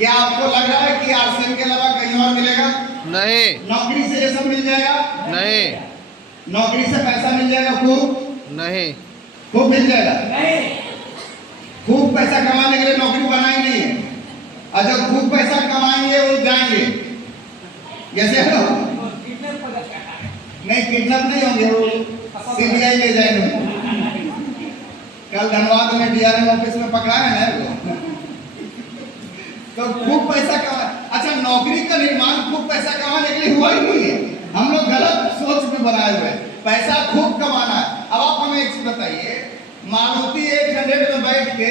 क्या आपको लग रहा है कि आरसीएम के अलावा कहीं और मिलेगा? नहीं। नौकरी से ये सब मिल जाएगा? नहीं। नौकरी से पैसा मिल जाएगा खूब? नहीं। खूब मिल जाएगा? नहीं। खूब पैसा कमाने के लिए नौकरी बनाई नहीं है, और जब खूब पैसा कमाएंगे वो जाएंगे, जैसे हो नहीं, किडनैप नहीं होंगे, वो सीबीआई ले जाएंगे। कल धनबाद में डीआरएम ऑफिस में पकड़ा है ना वो। तो खूब पैसा कमा, अच्छा नौकरी का निर्माण खूब पैसा कमाने के लिए हुआ ही नहीं है, हम लोग गलत सोच में बनाए हुए। पैसा खूब कमाना है। अब आप हमें एक चीज बताइए, मारुति 800 में बैठ के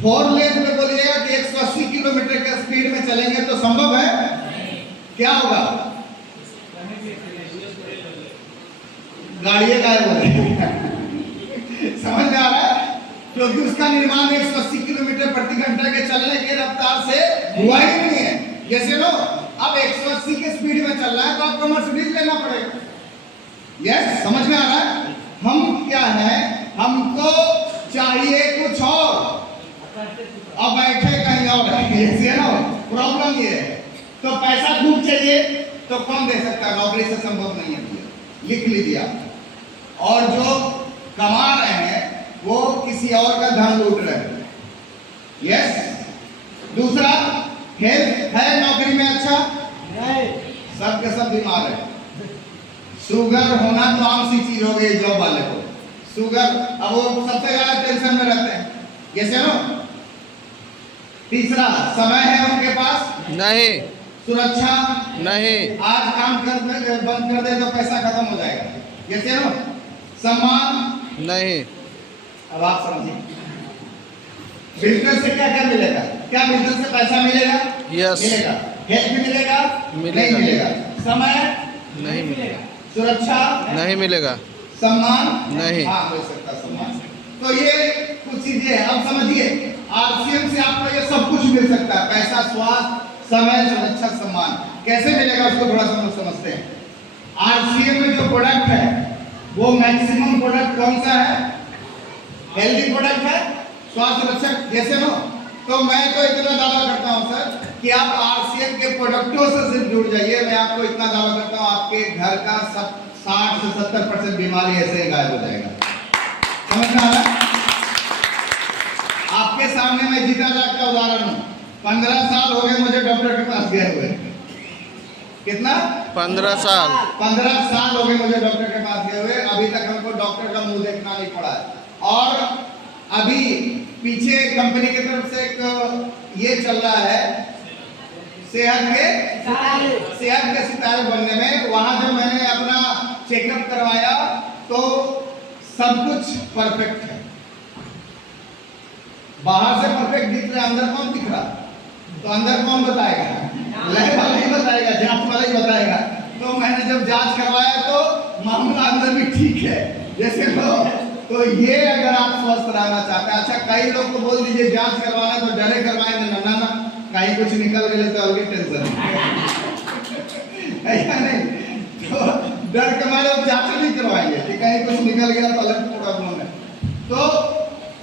4 लेन में बोलिएगा कि 180 किलोमीटर के स्पीड में चलेंगे तो संभव है? क्या होगा? गाड़ियां गायब हो गई। समझ में आ रहा है? क्योंकि उसका निर्माण 180 किलोमीटर प्रति घंटा के चलने की रफ्तार से हुआ ही नहीं है। जैसे लो अब 180 के स्पीड में चल रहा है तो आपको मर्सिडीज लेना पड़ेगा। यस, समझ में आ रहा है? हम क्या है, हमको चाहिए कुछ और, अब बैठे कहीं और है ना, प्रॉब्लम ये है। तो पैसा खूब चाहिए तो कौन दे सकता है? नौकरी से संभव नहीं है, लिख लीजिए आप। और जो कमा रहे हैं वो किसी और का धन लूट रहे हैं। यस। दूसरा, हेल्थ है नौकरी में अच्छा? नहीं। सब के सब बीमार है। शुगर होना तो आम सी चीज हो गई जॉब वाले को, शुगर, अब वो सबसे ज्यादा टेंशन में रहते हैं, जैसे ना। तीसरा, समय है उनके पास? नहीं। सुरक्षा? नहीं। आज काम बंद कर दे तो पैसा खत्म हो जाएगा, जैसे ना। सम्मान? नहीं। अब आप समझिए, बिजनेस से क्या क्या मिलेगा? क्या बिजनेस से पैसा मिलेगा? यस। मिलेगा। हेल्थ मिलेगा? नहीं मिलेगा। समय? नहीं मिलेगा। सुरक्षा? नहीं मिलेगा। सम्मान? नहीं। हाँ, मिल सकता सम्मान। तो ये कुछ चीजें हैं। अब समझिए, आरसीएम से आपको ये सब कुछ मिल सकता है, पैसा, स्वास्थ्य, समय, सुरक्षा, सम्मान। कैसे मिलेगा उसको थोड़ा सा लोग समझते हैं। आरसीएम में जो प्रोडक्ट है वो मैक्सिमम प्रोडक्ट कौन सा है? हेल्दी प्रोडक्ट है, स्वास्थ्य रक्षक, जैसे नो। तो मैं तो इतना दावा करता हूं सर कि आप आरसीएम के प्रोडक्टों से सिर्फ जुड़ जाइए, मैं आपको इतना दावा करता हूं आपके घर का 60 से 70% बीमारी ऐसे ही गायब हो जाएगा। समझ में आ रहा है? आपके सामने मैं जीता जागता उदाहरण हूं। 15 साल हो गए मुझे डॉक्टर के पास गए हुए। कितना? 15 साल। 15 साल हो गए मुझे डॉक्टर के पास गए हुए, अभी तक हमको डॉक्टर का मुंह देखना नहीं पड़ा है। और अभी पीछे कंपनी की तरफ से एक ये चल रहा है सेहत के सितारे बनने में, वहां जब मैंने अपना चेकअप करवाया तो सब कुछ परफेक्ट है। बाहर से परफेक्ट दिख रहा है, अंदर कौन दिख रहा? तो अंदर कौन बताएगा? लैब वाला ही बताएगा, जांच वाला ही बताएगा। तो मैंने जब जांच करवाया तो मामला अंदर भी ठीक है, जैसे तो ये अगर आप स्वस्थ रहना चाहते हैं। अच्छा, कई लोग को बोल दीजिए जांच करवाना तो डरे करवाएंगे, ना कहीं कुछ निकल गए तो अलग टेंशन ऐसा नहीं, तो डर के मारे जांच नहीं करवाएंगे कि कहीं कुछ निकल गया तो अलग प्रॉब्लम है। तो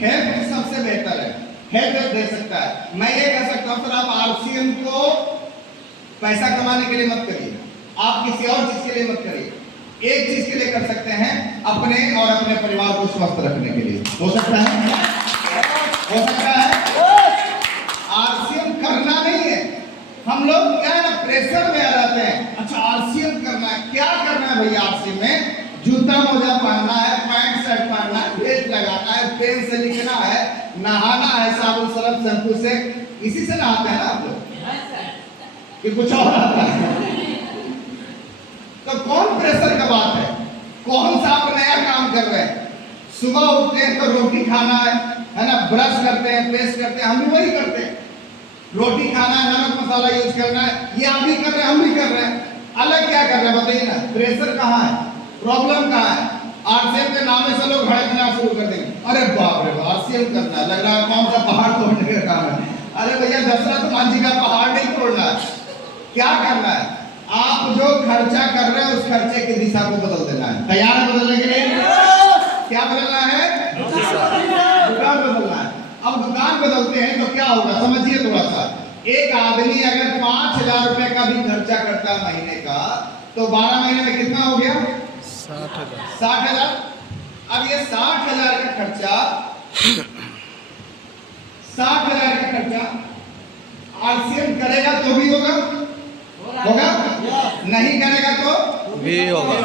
हेल्थ सबसे बेहतर है, हेल्थ दे सकता है। मैं ये कह सकता हूँ सर, आप आरसीएम को पैसा कमाने के लिए मत करिए, आप किसी और चीज के लिए मत करिए। एक चीज के लिए कर सकते हैं, अपने और अपने परिवार को स्वस्थ रखने के लिए। हो सकता है? हो सकता है। आरसीएम करना नहीं है, हम लोग क्या है ना, प्रेशर में आ जाते हैं। अच्छा आरसीएम करना है, क्या करना है भैया? आरसीएम में जूता मोजा पहनना है, पैंट शर्ट पहनना है, पेज लगाना है, पेन से लिखना है, नहाना है साबुन सरफ शैम्पू से। इसी से नहाते हैं ना आप लोग, कि कुछ और आता है? तो कौन प्रेशर का बात है? कौन सा आप नया काम कर रहे हैं? सुबह उठते हैं तो रोटी खाना है ना, ब्रश करते हैं, पेस्ट करते हैं, हम भी वही करते हैं। रोटी खाना है, नमक मसाला यूज करना है, ये आप भी कर रहे हैं, हम भी कर रहे हैं। अलग क्या कर रहे हैं बताइए ना? प्रेशर कहाँ है? प्रॉब्लम कहाँ है? आरसीएम के नाम से लोग भड़कना शुरू कर देंगे। अरे बाप रे, आरसीएम करना है, लग रहा है कौन सा पहाड़ तोड़ने का काम है। अरे भैया, दशरथ मान जी का पहाड़ नहीं तोड़ना है। क्या करना है? आप जो खर्चा कर रहे हैं उस खर्चे की दिशा को बदल देना है। तैयार है बदलने के लिए? क्या बदलना है? दुकान बदलना है। अब दुकान बदलते हैं तो क्या होगा समझिए थोड़ा सा। एक आदमी अगर 5,000 रुपए का भी खर्चा करता है महीने का, तो 12 महीने में कितना हो गया? 60,000। अब ये 60,000 का खर्चा 60,000 का खर्चा आरसीएम करेगा तो भी होगा, नहीं करेगा तो भी होगा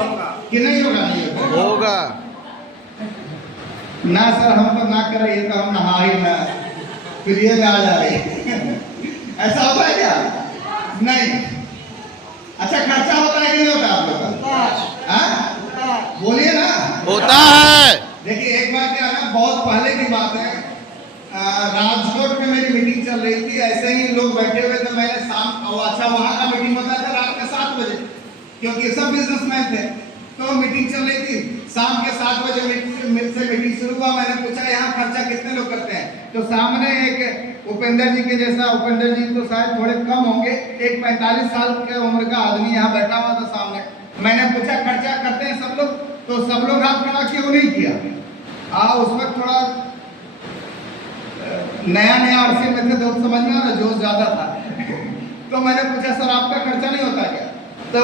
कि नहीं होगा? नहीं होगा। ना सर, हम तो ना कर रहे, ये तो हम नहा ही ना फिर ये में आ जा रही ऐसा होता है क्या? नहीं। अच्छा, खर्चा होता है कि नहीं होता आप लोग का? बोलिए ना। होता है। देखिए, एक बार क्या ना, बहुत पहले की बात है, राजकोट में मेरी मीटिंग चल रही थी। ऐसे ही लोग बैठे हुए थे, मैंने शाम, अच्छा वहाँ का मीटिंग होता था रात के 7 बजे, क्योंकि सब बिजनेसमैन थे, तो मीटिंग चल रही थी। शाम के 7 बजे से मीटिंग शुरू हुआ। मैंने पूछा यहाँ खर्चा कितने लोग करते हैं? तो सामने एक उपेंद्र जी के जैसा, उपेंद्र जी तो शायद थोड़े कम होंगे, एक 45 साल के उम्र का आदमी यहाँ बैठा हुआ था सामने। मैंने पूछा खर्चा करते हैं सब लोग? तो सब लोग हाथ खड़ा क्यों नहीं किया? उस वक्त थोड़ा नया नया अरसे में थे, तो समझ में आ रहा, जोश ज्यादा था तो मैंने पूछा सर आपका खर्चा नहीं होता क्या? तो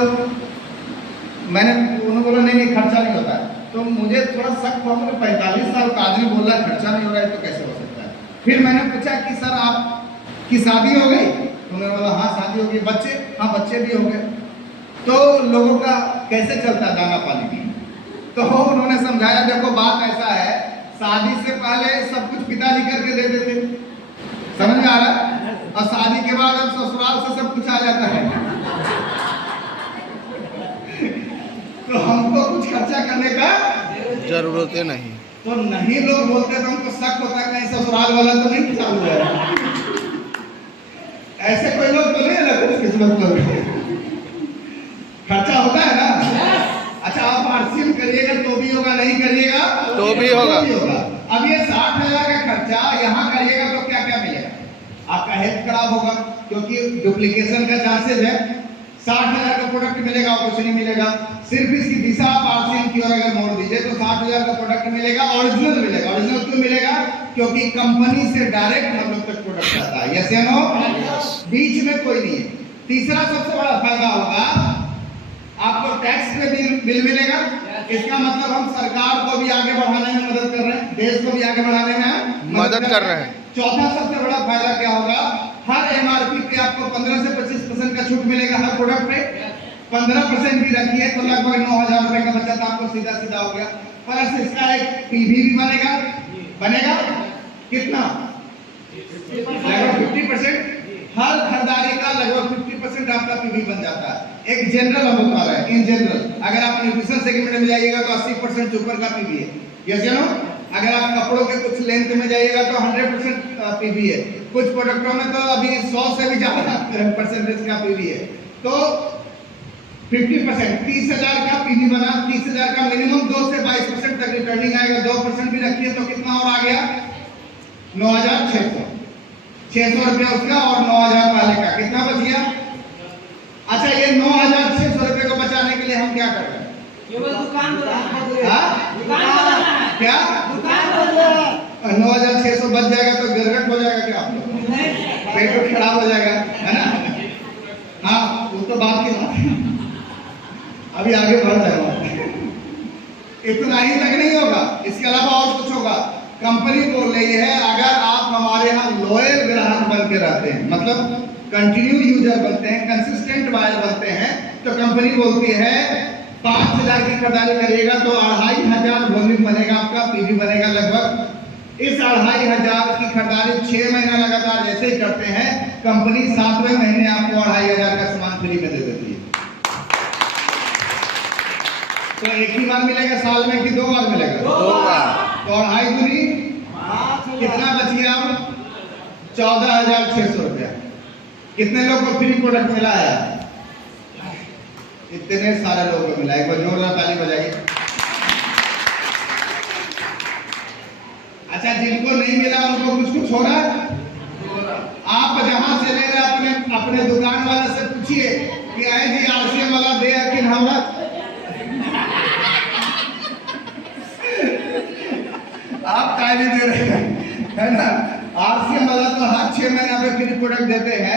उन्होंने बोला नहीं खर्चा नहीं होता है। तो मुझे थोड़ा शक हुआ, 45 साल का आदमी बोल रहा है खर्चा नहीं हो रहा है, तो कैसे हो सकता है? फिर मैंने पूछा कि सर आपकी शादी हो गई? तो उन्होंने बोला हाँ शादी हो गई। बच्चे? हाँ बच्चे भी हो गए। तो लोगों का कैसे चलता है दाना पानी? तो उन्होंने समझाया देखो बात ऐसा है, शादी से पहले सब कुछ पिताजी करके देते थे, समझ में आ रहा? और शादी के बाद अब ससुराल से सब कुछ आ जाता है तो हमको कुछ खर्चा करने का जरूरत नहीं। तो नहीं लोग बोलते, तो हमको शक होता है कहीं ससुराल वाला तो नहीं चालू है ऐसे कोई लोग तो नहीं है कुछ किस्मत लोग खर्चा होता है ना। अच्छा, आप आरसीएम करिएगा तो भी होगा, नहीं करिएगा तो भी होगा। अब ये 60,000 का खर्चा यहाँ करिएगा तो क्या क्या मिलेगा? आपका हेल्थ खराब होगा, क्योंकि डुप्लीकेशन का चांसेस है। 60,000 का प्रोडक्ट मिलेगा और कुछ नहीं मिलेगा। सिर्फ इसकी दिशा आप आरसीएम की ओर अगर मोड़ दीजिए तो 60,000 का प्रोडक्ट मिलेगा, ओरिजिनल मिलेगा। ओरिजिनल क्यों मिलेगा? क्योंकि कंपनी से डायरेक्ट हम लोग तक प्रोडक्ट आता है। यस या नो? बीच में कोई नहीं है। तीसरा सबसे बड़ा फायदा होगा, आपको टैक्स पे बिल मिलेगा। इसका मतलब हम सरकार को भी आगे बढ़ाने में मदद कर रहे हैं, देश को भी आगे बढ़ाने में मदद कर रहे हैं। चौथा सबसे बड़ा फायदा क्या होगा? हर एमआरपी पे आपको 15 से 25% का छूट मिलेगा हर प्रोडक्ट पे। 15% भी रखिए तो लगभग 9,000 रुपए का बचत आपको सीधा सीधा हो गया। प्लस इसका एक पीवी भी बनेगा कितना? लगभग 50%। हर खरीदारी का लगभग 50% आपका पीवी बन जाता है। एक जनरल हम बता रहे हैं, इन जनरल अगर आप न्यूट्रिशन सेगमेंट में जाइएगा तो 80% से ऊपर का पीवी है। यस या नो? अगर आप कपड़ों के कुछ लेंथ में जाइएगा तो 100% पीवी है। कुछ प्रोडक्टों में तो अभी 100 से भी ज्यादा परसेंटेज का पीवी है। तो 50%, 30,000 का पीवी बना। 30,000 का मिनिमम 2 से 22% तक रिटर्निंग आएगा। 2% भी रखिए तो कितना और आ गया? 9,600। 600 रुपया उसका और 9,000 वाले का कितना बच गया? अच्छा, ये 9,600 रुपए को बचाने के लिए हम क्या कर रहे हैं? दुकान क्या? 9,600 बच जाएगा तो गिरगट हो जाएगा क्या? आप लोग पेट खराब हो जाएगा, है ना? हाँ, वो तो बात की बात है, अभी आगे बढ़ जाएगा। इतना ही तक नहीं होगा, इसके अलावा और कुछ होगा। कंपनी बोल रही है अगर आप हमारे यहाँ लॉयल ग्राहक बन के रहते हैं, मतलब कंटिन्यू यूजर बनते हैं, कंसिस्टेंट बायर बनते हैं, तो कंपनी बोलती है 5,000 की खरीदारी करिएगा तो 2,500 वॉल्यूम बनेगा, आपका पीवी बनेगा लगभग। इस 2,500 की खरीदारी 6 महीना लगातार जैसे ही करते हैं, कंपनी 7वें महीने आपको 2,500 का सामान फ्री में दे देती है। तो एक ही बार मिलेगा साल में कि 2 बार मिलेगा? 2 बार। तो 2.5 दूनी कितना बच गया? 14,600 रुपया। कितने लोग को फ्री प्रोडक्ट मिला है? इतने सारे लोगों को मिला। एक बार जोरदार ताली बजाइए। अच्छा, जिनको नहीं मिला उनको कुछ हो रहा है? आप जहां से ले रहे अपने दुकान वाले से पूछिए कि आए जी आरसीएम वाला दे कि हमरा आप काय नहीं दे रहे हैं, है ना? आरसीएम वाला तो हर 6 महीना पे फ्री प्रोडक्ट देते हैं।